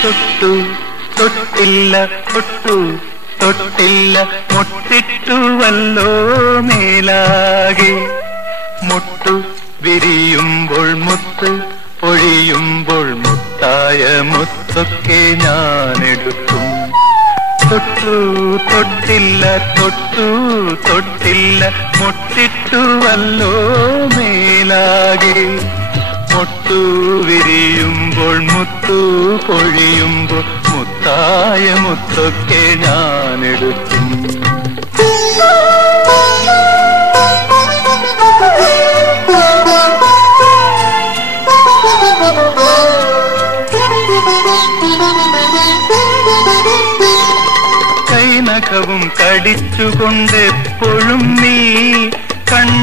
തൊട്ടു തൊട്ടില്ല തൊട്ടു തൊട്ടില്ല മുട്ടിട്ടുവല്ലോ മേലാകെ മുട്ടു വിരിയുമ്പോൾ മുത്ത് പൊഴിയുമ്പോൾ മുത്തായ മുത്തൊക്കെ ഞാനെടുക്കും തൊട്ടു തൊട്ടില്ല തൊട്ടു തൊട്ടില്ല മുട്ടിട്ടുവല്ലോ മേലാകെ മുട്ടു വിരിയുമ്പോൾ മുത്തു പൊഴിയുമ്പോൾ മുത്തായ മുത്തൊക്കെ ഞാനെടുക്കും കൈനഖവും കടിച്ചുകൊണ്ടെപ്പോഴും നീ കണ്ടാലോടിയൊളിക്കും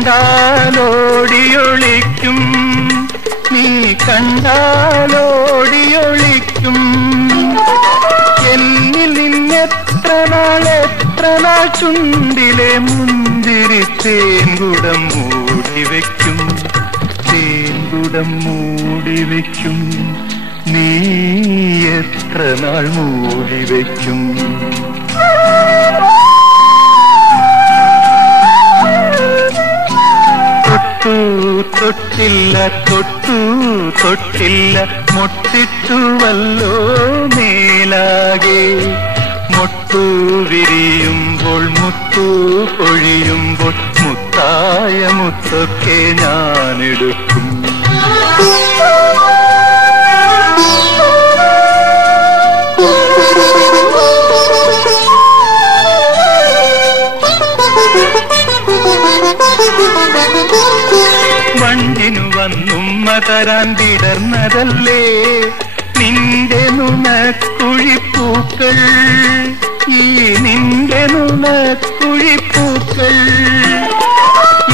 നീ കണ്ടാലോടിയൊളിക്കും എന്നിൽ നിന്നെത്ര നാൾ ചുണ്ടിലെ മുന്തിരി തേൻകുടം മൂടിവെക്കും തേൻകുടം മൂടിവെക്കും നീ എത്ര നാൾ മൂടിവെക്കും തൊട്ടില്ല തൊട്ടു തൊട്ടില്ല മുട്ടിട്ടുവല്ലോ മേലാകെ മുട്ടു വിരിയുമ്പോൾ മുത്തു പൊഴിയുമ്പോൾ മുത്തായ മുത്തൊക്കെ ഞാനെടുക്കും വണ്ടിനു വന്നുമ്മ തരാൻ വിടർന്നതല്ലേ നിന്റെ നുണക്കുഴിപ്പൂക്കൾ ഈ നിന്റെ നുണക്കുഴിപ്പൂക്കൾ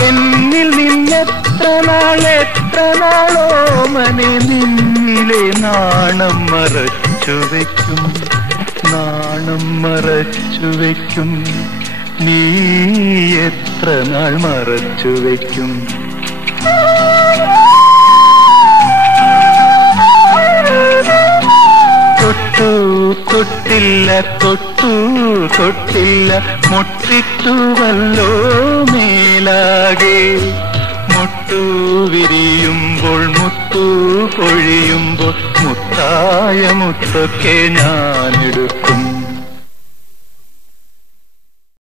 എന്നിൽ നിന്നെത്ര നാളോ മനെ നിന്നിലെ നാണം മറച്ചു വയ്ക്കും നാണം മറച്ചു വയ്ക്കും നീ എത്ര നാൾ മറച്ചു വയ്ക്കും തൊട്ടു തൊട്ടില്ല തൊട്ടു തൊട്ടില്ല മുട്ടിട്ടുവല്ലോ മേലാകെ മുട്ടു വിരിയുമ്പോൾ മുത്തു പൊഴിയുമ്പോൾ മുത്തായ മുത്തൊക്കെ ഞാനെടുക്കും